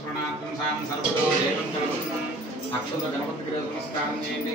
స్మరణాత్మం సాం సర్వదో దేవం కరవం అక్షత గణపతికి నమస్కారం చేయండి.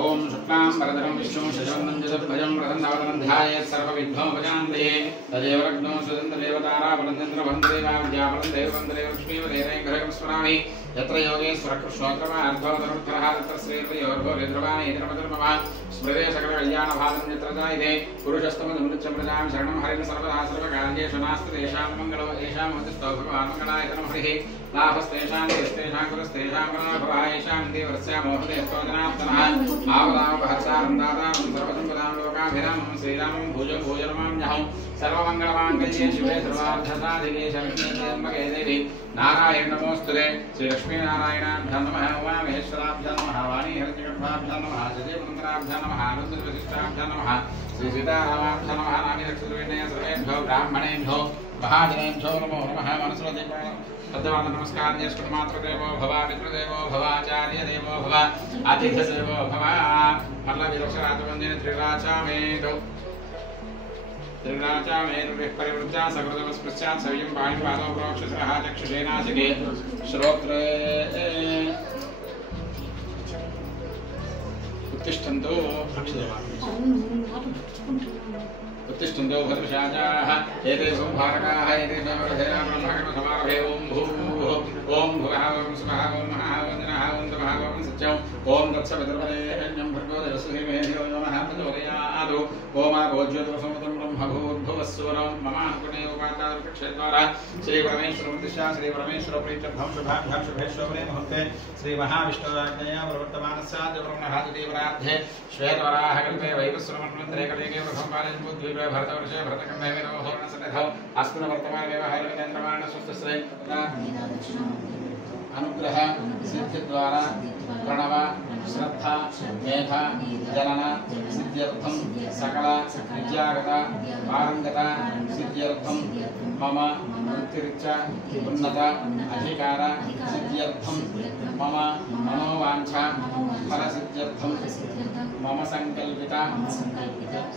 ఓం శుక్లాం వరదరం విష్ణుం శశివర్ణం చతుర్భుజం ప్రసన్నవదనం ధ్యాయేత్ సర్వవిఘ్నోపశాంతయే తదేవ లగ్నో సుదంతదేవతారాబలందేవావిద్యాబలందేవవందేవ లక్ష్మీవదేవైర్ఘ్రం స్మరామి యత్ర యోగేశ్వర కృష్ణోత్తమ అర్ధోదరుత్తరః తత్ర శ్రీర్యోర్భోరిద్రవాణీధర్మధర్మమ స్మృతే సకల కళ్యాణభాగం యత్ర జాయతే పురుషస్తమనుచ్చమృజాం శరణం హరిం సర్వదా సర్వకార్యేషు నాస్తి తేషాం మంగళో ఏషాం హరిస్తో భగవాన్ మంగళాయ తనం హరిః లాభస్తేషాం యస్తేషాం కులస్తేషాం గుణాభవాయేషాం దేవర్స్యామోహదేస్తోజనాప్తనః ఆవదామహర్షానందాదాం సర్వసంపదాం లోకాభిరామం శ్రీరామం భూజం భూజనమామ్యహం సర్వమంగళమాంగళ్యే శివే సర్వార్థసాధికే శరణ్యే దేవి నారాయణ నమోస్తుతే శ్రీ లక్ష్మీనారాయణాభ్యాం నమః ఉమామహేశ్వరాభ్యాం నమః వాణీహరిచక్రభాభ్యాం నమః సజీవమంత్రాభ్యాం నమః రుద్రప్రతిష్ఠాభ్యాం నమః శ్రీ సీతారామాభ్యాం నమః నామిరక్షుర్వేణయ సర్వేభ్యో బ్రాహ్మణేభ్యో మహాజనేభ్యో నమో నమః మనసులో పెద్దవాళ్ళ నమస్కారం చేసుకుని మాతృదేవో భవ పితృదేవో భవ ఆచార్య దేవో భవ అతిథి దేవో భవ మళ్ళా విరక్షరాజమందిని త్రిరాచామేరు పరివృత్త సకృతమస్పృశ్చాత్ సవ్యం పాణి పాదం ప్రోక్షసరః చక్షుషేనాసికే శ్రోత్రే ఉత్తిష్టంతో उत्तिष्ठन्तो भद्रशाजाः एते संभारकाः एते ब्रह्मणः समारभे ओं भूः ओं भुवः ओं स्वः ओं महः ओं जनः ओं तमः ओं सत्यं ओं तत्सवितुर्वरेण्यं भर्गो देवस्य धीमहि धियो यो नः प्रचोदयात् ओमाभोज्योतिसमुतं ब्रह्मभूद्भुवस्सूरं ममानुगुणे उपाचारक्षेद्वारा श्रीपरमेश्वरमुद्दिश्य श्रीपरमेश्वरप्रीत्यर्थं शुभाभ्यां शुभेश्वरे मुहूर्ते श्रीमहाविष्णुराज्ञया प्रवर्तमानस्याद्य ब्रह्मणादिदेवराध्ये श्वेतवराहकल्पे वैवस्वरमन्वन्तरे कलेके प्रथमपालयन्बुद्धिवे भरतवर्षे भरतकन्धे विनोहरणसन्निधौ अस्मिन् वर्तमाने व्यवहारिकेन्द्रमाण स्वस्तिश्रे अनुग्रह सिद्धिद्वारा प्रणव श्रद्धा मेधा जनन सिद्ध्यर्थं सकल विद्यागत पारंगत सिद्ध्यर्थं मम वृत्तिरिच्चा उन्नत अधिकार सिद्ध्यर्थं मम मनोवांछा फलसिद्ध्यर्थं मम संकल्पित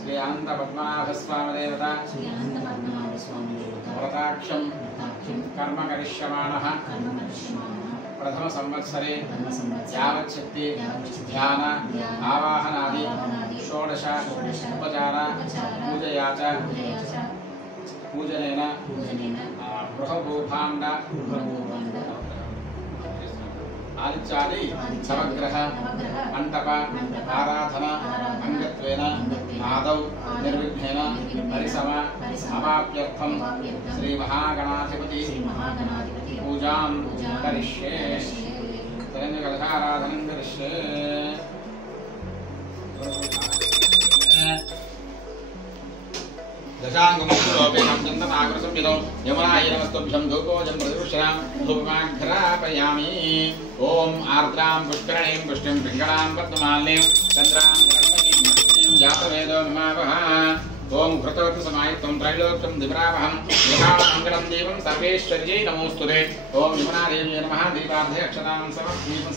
श्री अनंत पद्मनाभ स्वामी देवता व्रताक्षं कर्म करिष्यमाणः प्रथम संवत्सरे यावच्छक्ति ध्यान आवाहनादि षोडश उपचार पूजया च पूजनेन बृहभूभाण्ड आदित्यादि नवग्रह मंडप आराधना अंगत्वेन आदौ निर्विघ्नेन परिसम अवाप्यर्थं श्री महागणाधिपति पूजां करिष्ये कलशाराधनं करिष्ये दशांगमुक्तोपेनं चन्दनाग्रसंयुतं यमुनायनमस्तुभ्यं धूपोजं प्रदुष्यां धूपमाघ्रापयामि ओम आर्द्रां पुष्करणीं पुष्टिं पिङ्गलां पद्ममालिनीं चन्द्रां कर्मणीं जातवेदो ममावः ओम घृतवत् समायुक्तं त्रैलोक्यं दिव्रावहं यथामङ्गलं देवं सर्वेश्वर्यै नमोस्तुते ओम यमुनादेव्यै नमः दीपार्धे अक्षतां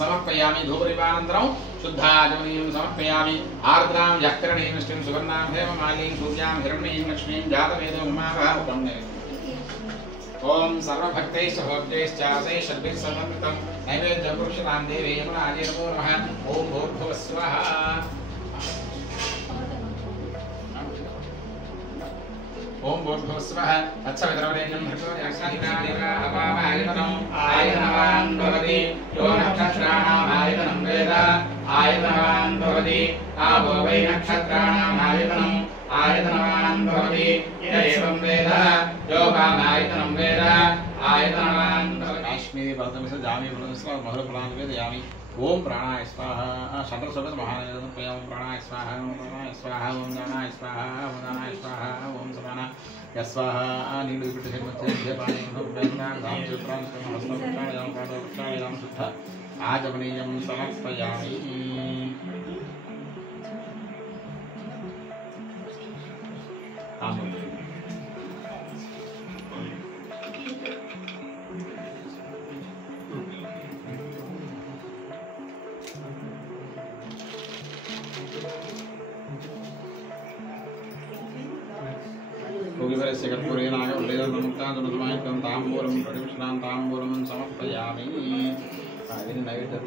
समर्पयामि धूपदीपानन्तरं शुद्धाचमनीं समर्पयामि आर्द्रां जक्करणीं पुष्टिं सुवर्णां हेममालिनीं सूर्यां हिरण्मयीं लक्ष्मीं जातवेदो ममावः ओम सर्वभक्तैः भोज्यैश्चासैः षड्भिः समन्वितं नैवेद्यं पुरुषतां देवी यमुनायै नमो नमः ओम भूर्भुवः स्वः ओम भूर्भुवस्वः तत्सवितुर्वरेण्यं भर्गो देवस्य अपामायतनं आयतनवान् भवति यो नक्षत्राणाम् आयतनं वेद आयतनवान् भवति आवो वै नक्षत्राणाम् आयतनं आयतनवान् भवति य एवं वेद यो वामायतनं वेद आयतनवान् भवति काश्मीरी पर्वतमिष जामि फलमिश्र मधुरफलानि वेदयामि ओम प्राणाय स्वाहा शतसहस्र महानयनं प्रियं प्राणाय स्वाहा ओम प्राणाय स्वाहा ओम दानाय स्वाहा ओम दानाय स्वाहा ओम समाना यस्वाहा नीडुपिटहे मध्ये पाणि भवन्तां धाम चित्रां हस्तपुष्टायां पादपुष्टायां शुद्ध आचमनीयं समर्पयामि उत्तरस्य कर्पूरेण नागवल्लीधरमुक्तान्तनुसमायुक्तं ताम्बूलं प्रतिपुष्णां ताम्बूलं समर्पयामि। ఇది నైవేద్యం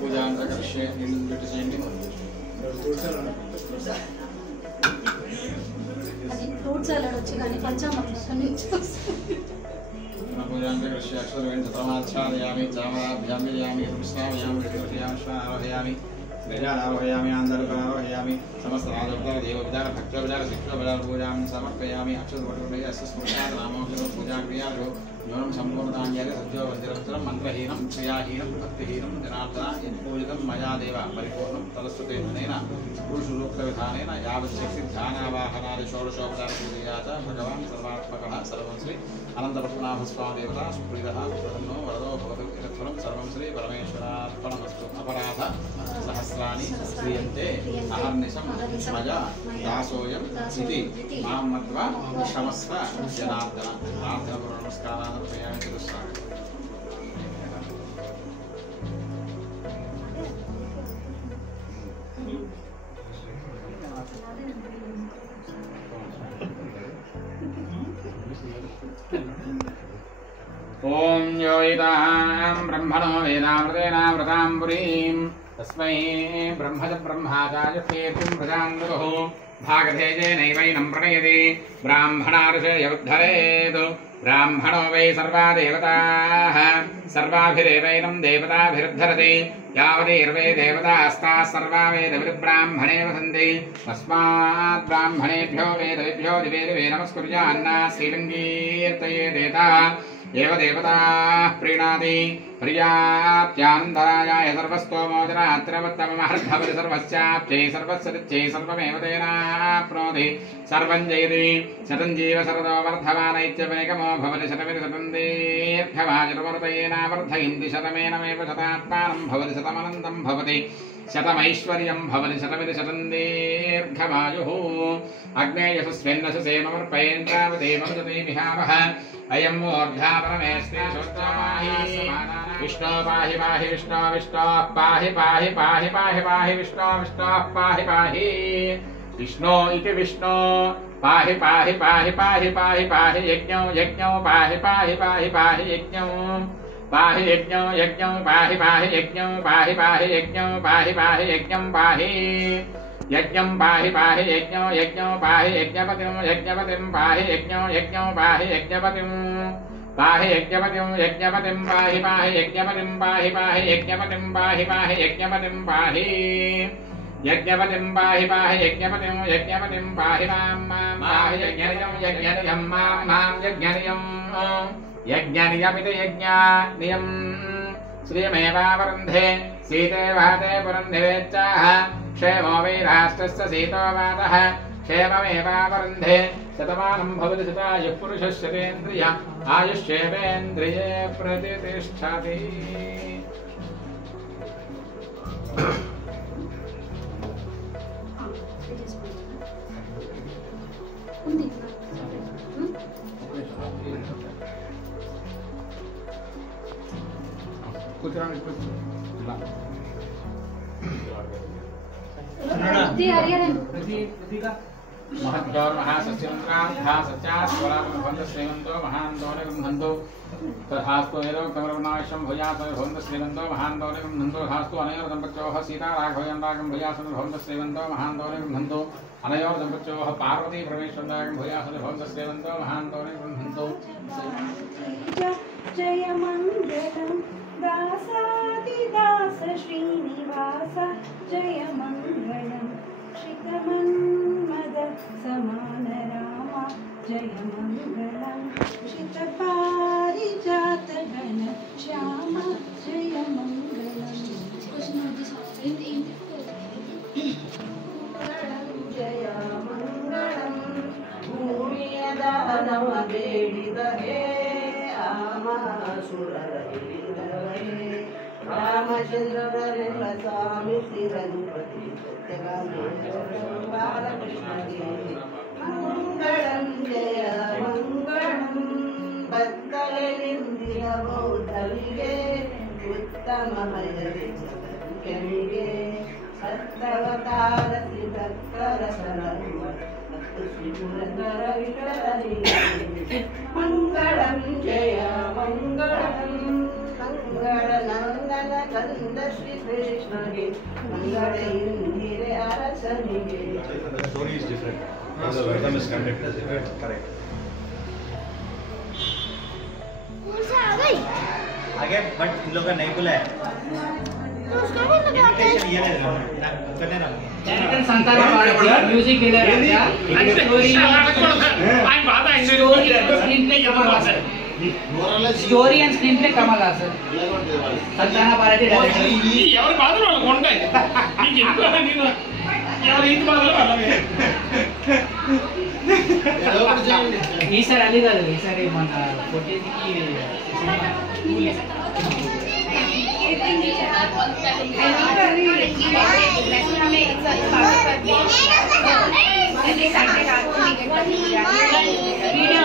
పూజ అంతా కలిసి నీళ్ళు పెట్టేసేయండి. ఫ్రూట్ సలాడ్ వచ్చి కానీ పంచామృతం పూజ అంతా కలిసి అక్షరం చతురమాధ్యాయామి చామరాభ్యామి కృష్ణాభ్యామి ఆరోహయామి గజానారోహయామి ఆందోళనారోహయామి సమస్త రాజోపచార దేవోపచార భక్తోపచార శిక్షోపచార పూజాం సమర్పయామి అక్షరవటుపేయ స్మృతాద నామోక్షర పూజా క్రియాలు న్యూనం సంపూర్ణతాంజలి సత్యో వందిరవసరం మంత్రహీనం క్రియాహీనం భక్తిహీనం జనార్దన యత్పూజితం మయా దేవ పరిపూర్ణం తదస్తుతే ధనేన పురుషులోక్త విధానేన యావచ్చక్తి ధ్యానావాహనాది షోడశోపచార పూజయా చ భగవాన్ సర్వాత్మకః సర్వం శ్రీ అనంతపద్మనాభస్వామి దేవత సుప్రీతః ప్రసన్నో వరదో భవతు ఇతత్ఫలం సర్వం శ్రీ పరమేశ్వరార్పణమస్తు. అపరాధ సహస్రాణి క్రియంతే అహర్నిశం మయా దాసోయం ఇది మాం మత్వా క్షమస్వ జనార్దన. ప్రార్థన పూర్వ నమస్కారాలు ప్రయాణం తెలుస్తాను. ఓం యో వేదాం బ్రహ్మణో వేదామృతేనామృతాం పురీం తస్మై బ్రహ్మజ బ్రహ్మాచార్యకీర్తిం ప్రజాంగుః భాగధేజేనైవైనం ప్రణయతి బ్రాహ్మణార్షయోద్ధరేత్. బ్రాహ్మణో వై సర్వా దేవతాః సర్వాభిరేవైనం దేవతాభిరుద్ధరతి. యావదేర్వై దేవతాస్తాః సర్వా వేదవిర్బ్రాహ్మణే వసంతి. తస్మాత్ బ్రాహ్మణేభ్యో వేదవిభ్యో దివే దివే నమస్కుర్యాన్నా శ్రీలింగీర్తయేదేత ఏవ దేవతాః ప్రీణాతి. ప్రియాప్త్యానందాయ సర్వస్తోమోదరాత్రవత్తమహర్ధవతి సర్వస్యాప్త్యై సర్వస్యరిత్యై సర్వమేవ తేనాప్నోతి. సర్వం జయతి శతం జీవ శరదో వర్ధమానైత్యవేకమో భవతి. శతమితి శతం దీర్ఘమాయుర్వర్ధయేనావర్ధయంతి. శతమేనమేవ శతాత్మానం భవతి. శతమనంతం భవతి. శతమైశ్వర్యం భవతి. శతమితి శతం దీర్ఘమాయుః. అగ్నే యశస్వేన్నసేమర్పయేంద్రావదేవమజతే విహావః. అయం మూర్ధా పరమేస్తి విష్ణో పాహి పాహి విష్ణో విష్ణో పాహి పాహి పాహి పాహి పాహి విష్ణో విష్ణో పాహి పాహి విష్ణో ఇది విష్ణో పాహి పాహి పాహి పాహి పాహి పాహి యజ్ఞో యజ్ఞో పాహి పాహి పాహి పాహి యజ్ఞో పాహి యజ్ఞో యజ్ఞో పాహి పాహి యజ్ఞో పాహి పాహి యజ్ఞో పాహి పాహి యజ్ఞం పాహి యజ్ఞం పాహి పాహి యజ్ఞో యజ్ఞో పాహి యజ్ఞపతిం యజ్ఞపతిం పాహి యజ్ఞో యజ్ఞో పాహి యజ్ఞపతిం పాహి యజ్ఞపతిం యజ్ఞపతిం పాహి పాహి యజ్ఞపతిం పాహి పాహి యజ్ఞపతిం పాహి పాహి యజ్ఞపతిం పాహి యజ్ఞపతిం పాహి పాహి యజ్ఞపతిం యజ్ఞపతిం పాహి మాం మాం పాహి యజ్ఞనియం యజ్ఞనియం మాం మాం యజ్ఞనియం యజ్ఞనియమితి యజ్ఞనియం. శ్రియమేవావరుంధే సీతే వాతే పురంధివేచ్చాః క్షేమో వై రాష్ట్రస్య సీతో వాతః క్షేమమేవావరుంధే. శతమానం భవతి శతాయుః పురుషः శతేంద్రియ ఆయుష్యేవేంద్రియే ప్రతిష్ఠతి. महद्गौर्महासस्यमन्त्रान्धा सत्यास्वरामभवन्तश्रीमन्तो महान्तो निगृह्णन्तु तथास्तु वेदोक्तमर्वनाशं भूयासभवन्तश्रीमन्तो महान्तो निगृह्णन्तु तथास्तु अनयोर्दम्पत्योः सीताराघवयं रागं भूयासभवन्तश्रीमन्तो महान्तो निगृह्णन्तु अनयोर्दम्पत्योः पार्वती परमेश्वरं भूयासभवन्तश्रीमन्तो महान्तो निगृह्णन्तु. जय मङ्गलं दासादिदास श्रीनिवास जय मङ्गलं श्रितमन्मद समान राम जय मङ्गलं श्रितपारिजात गण श्याम जय मङ्गलं. जय मङ्गलं रामचंद्र स्वामी श्री रघुपति बालकृष्ण मंगलम जय मंगलम बत्तलिंदिरबोधविगे उत्तम हरिगे सत्तवतार श्री भक्तर श्री पुरंदर मंगलम जय मंगलम मंगल नंदन कंद श्री कृष्ण के मंगल इंदिरे अरसनि के. The story is different. The rhythm is conducted different. Correct. आगे बट इन लोगों का नहीं खुला है. इनविटेशन ये नहीं रहा. ना करने ना. जनरल संतान वाला म्यूजिक के लिए रहता. स्टोरी आई बात है स्टोरी स्क्रीन प्ले कमाल sir. Story and screen play कमाल सर. संतान पार्टी डायरेक्टर. ఎవరు బాధలు వాళ్ళకు ఉంటాయి. నీకు ఎందుకు నేను ఎవరు ఇంత బాధలు వాళ్ళకి. ఈసారి అలీ గారు ఈసారి మన కొట్టేదికి వీడియో